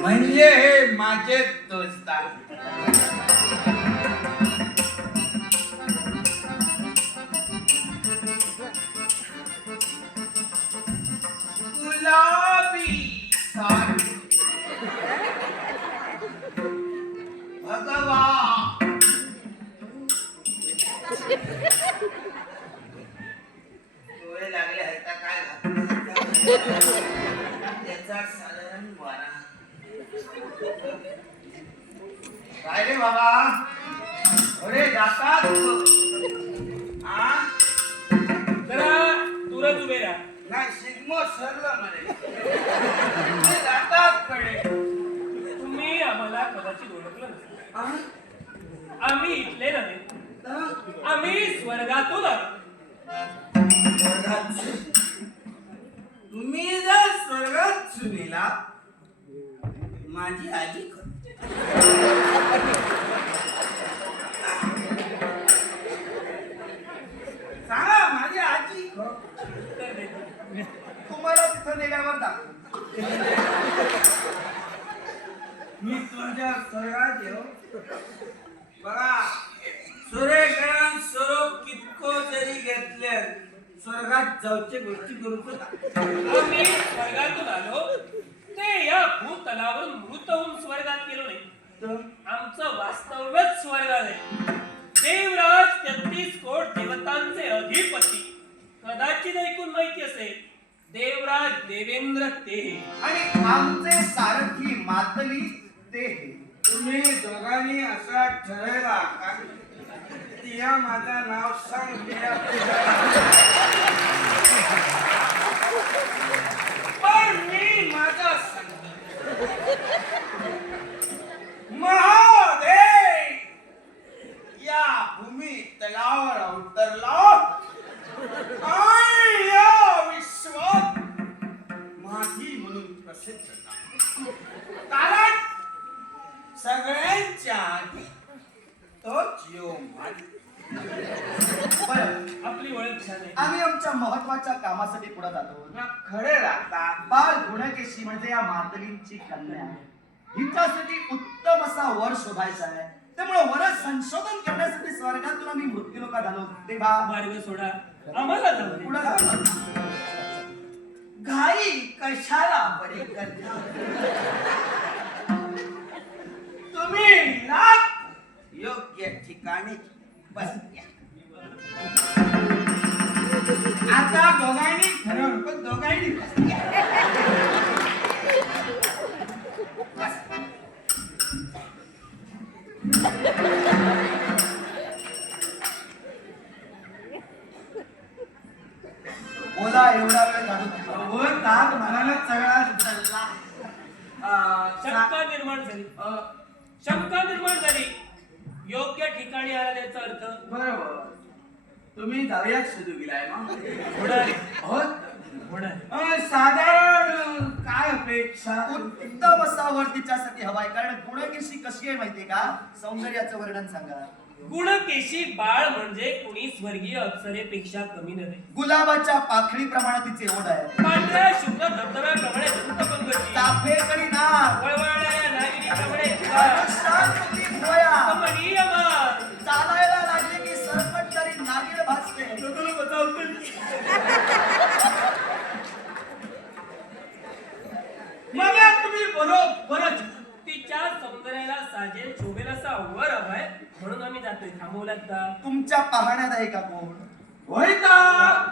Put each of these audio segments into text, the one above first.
म्हणजे हे माझे दोस्त गुलाबी लागले आहेत काय त्याचा साधारण वारा काय रे बाबा? अरे जातात आ? जरा दूरच उभे राहा. नाही सिग्मो सरलं म्हणे. जातात कडे तुम्ही आम्हाला कदाचित ओळखलं नसेल? आम्ही इथले नव्हे. आम्ही स्वर्गातून आलो. स्वर्गात तुम्ही जर स्वर्गात सुनीला माझी आजी स्वर्गात येऊ बघा सूर्यकिरण स्वरूप कितको जरी घेतले स्वर्गात जाऊचे गोष्टी करून आम्ही स्वर्गातून आलो. ते या भूतलावरून मृत होऊन स्वर्गात गेलो नाही. आमचं वास्तव्यच स्वर्गात आहे. देवराज तेहतीस कोट देवतांचे अधिपती. कदाचित ऐकून माहिती असेल देवराज देवेंद्र ते. आणि आमचे सारथी मातली ते. तुम्ही दोघांनी असा ठरवला तिया माझं नाव सांग आपली ओळख आम्ही आमच्या महत्त्वाच्या कामासाठी पुढे जातो. ना खरे राहतात बाळ गुणकेशी म्हणजे या मातलींची कन्या. हिच्यासाठी उत्तम असा वर शोधायचा आहे. त्यामुळे वर संशोधन करण्यासाठी स्वर्गातून आम्ही मृत्यू लोका झालो तेव्हा मार्ग सोडा. आम्हाला. पुढे घाई कशाला बरी करता? योग्य बस आता दोघांनी ठरवलं पण दोघांनी ठिकाणी आल्याचा अर्थ? बरोबर. तुम्ही जाऊयात सुरू गेलाय मग. होणार हो? होणार साधारण काय अपेक्षा? उत्तम असा वर तिच्यासाठी हवाय. कारण गुणकेशी कशी आहे माहितीये का? सौंदर्याचं वर्णन सांगा. गुणकेशी बाळ म्हणजे कुणी स्वर्गीय अप्सरेपेक्षा कमी नव्हे. गुलाबाच्या पाखडीप्रमाणे तिचे ओढ आहे. पांढऱ्या शुभ्र धबधब्याप्रमाणे दंतपंगती नाक वळवळणाऱ्या नागिनीप्रमाणे तुला शांतती थांबवलात का? तुमच्या पाहण्यात आहे का कोण? होय का?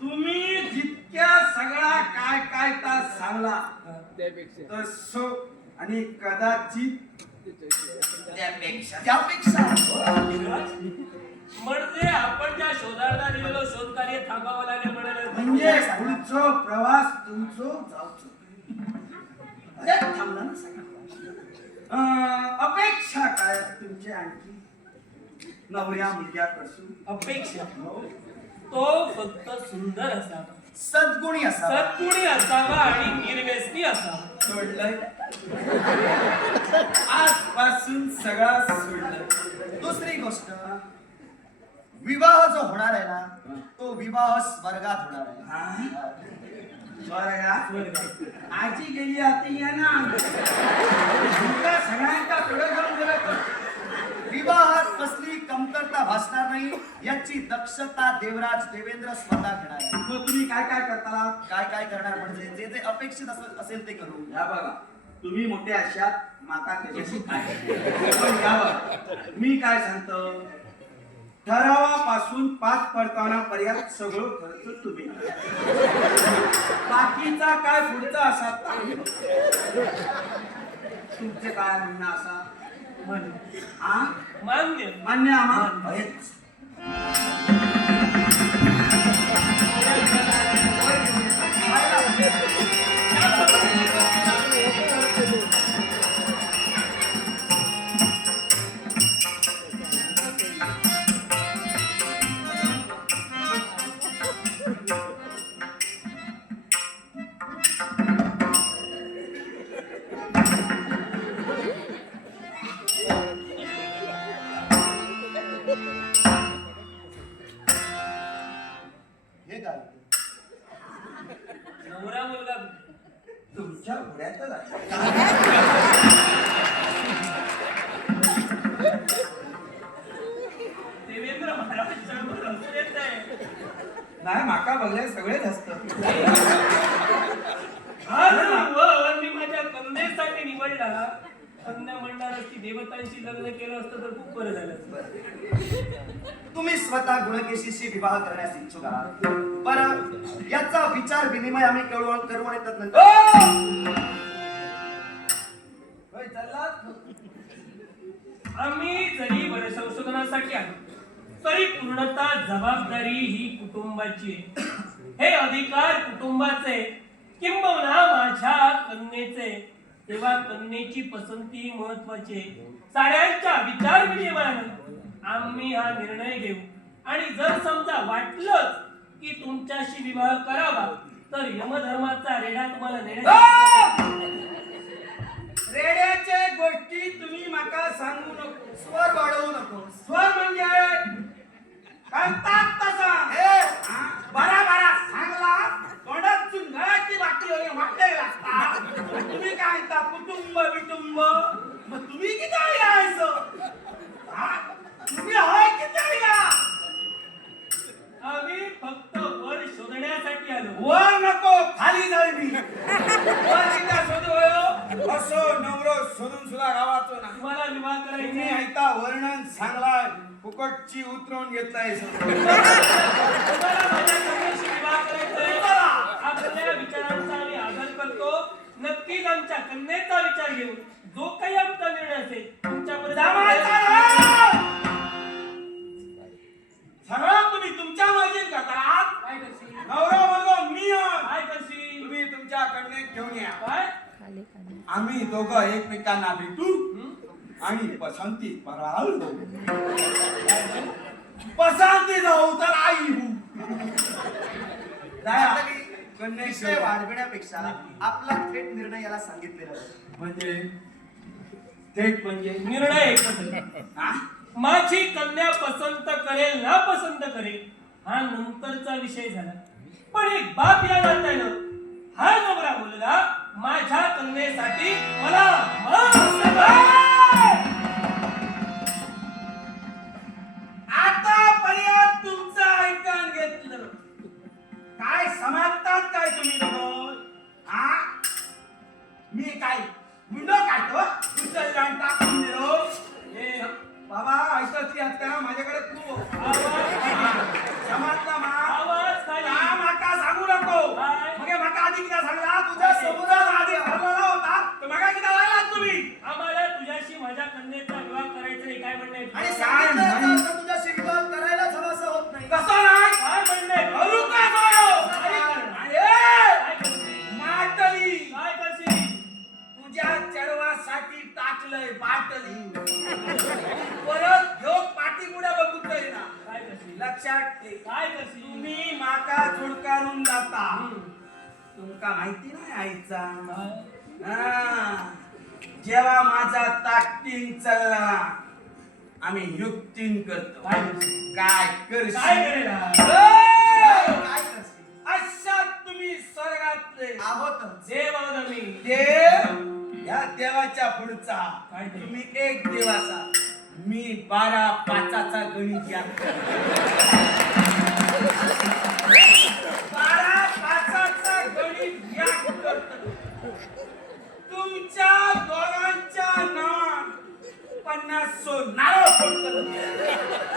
तुम्ही जितक्या सगळा काय काय ता सांगला सो आणि कदाचित त्यापेक्षा. त्यापेक्षा. म्हणजे आपण ज्या शोधाला दिलेलो शोध कार्य थांबावं लागेल म्हणाले म्हणजे पुढचो प्रवास तुमचो जाऊचो. अरे, थांबला ना सगळा. अं, अपेक्षा काय तुमची आणखी? नवऱ्या अपेक्षा तो फक्त सुंदर असावा. सद्गुणी असा सत्कुणी असावा आणि निर्व्यसनी असावा. सोडलंय. आजपासून सगळा सोडलं दुसरी गोष्ट विवाह जो होणार आहे ना तो विवाह स्वर्गात होणार हा? आहे? स्वर्गात. आजी गेली आता या ना. आणि याची दक्षता देवराज देवेंद्र स्वतः घेणार आहे. मग तुम्ही काय काय करता काय काय करणार? म्हणजे जे जे अपेक्षित असेल असेल ते करू. या बघा तुम्ही मोठे आशात माका त्याच्याशी काय? पण या बघा मी काय सांगतो? ठरावापासून पाच पडताना पर्यंत सगळं खर्च तुम्ही बाकीचा काय पुढचा असा? तुमचे काय म्हणणं असा? मान्य. मान्य. मान्य आम्हा? हेच. हे नाही माका बघले सगळेच असत हा मी माझ्या कन्येसाठी निवडला कन्या म्हणणार असती देवतांशी लग्न केलं असतं तर खूप बरं झालं असतं. तुम्ही स्वतः गुणकेशीशी विवाह करण्यास इच्छुक आहात पर याचा विचार विनिमय आम्ही करू करून येतात नंतर? आम्ही जरी वर संशोधनासाठी आलो तरी पूर्णतः जबाबदारी ही कुटुंबाची आहे. हे अधिकार कुटुंबाचे किंबहुना माझ्या कन्येचे. तेव्हा कन्येची पसंती महत्वाची साऱ्यांच्या विचार विनिमयाने आम्ही हा निर्णय घेऊ. आणि जर समजा वाटलंच की तुमच्याशी विवाह करावा तर यमधर्माचा रेडा तुम्हाला! रेड्याचे गोष्टी तुम्ही माका सांगू नको. स्वर वाढवू नको. स्वर म्हणजे म्हणतात तसा हा? बरा सांगला तोंडात तुम्ही काय कुटुंब मग तुम्ही किती यायचं? तुम्ही होय किती या? आम्ही फक्त वर शोधण्यासाठी आलो. वर नको खाली जाईल मी. शोधून सुद्धा गावाचो ना. तुम्हाला विवाह करायचा? वर्णन सांगलाय फुकटची उतरवून घेतलाय तुम्हाला माझ्या कन्येशी विवाह करायचा आहे. आपल्या विचारांचा आम्ही आदर करतो. नक्कीच आमच्या कन्येचा विचार जाऊ तर आई होऊ जाया. कन्येक विषय घेऊन या. वाढविण्यापेक्षा आपला थेट निर्णय याला सांगितलेला. म्हणजे थेट म्हणजे निर्णय? माझी कन्या पसंत करेल ना पसंत करेल हा नंतरचा विषय झाला पण एक बाप या नात्यानं हा नवरा मुलगा माझ्या कन्येसाठी मला हं. तुमका माहिती नाही आईचा. जेव्हा माझा ताकतीन चालला आम्ही युक्तीन करतो. काय? करशील? काय अशा तुम्ही स्वर्गातले. आहोतच देव या देवाच्या पुढचा? तुम्ही एक देव असा मी बारा पाचाचा गणित या तुमच्या दोघांच्या नावान पन्नास सो नारळ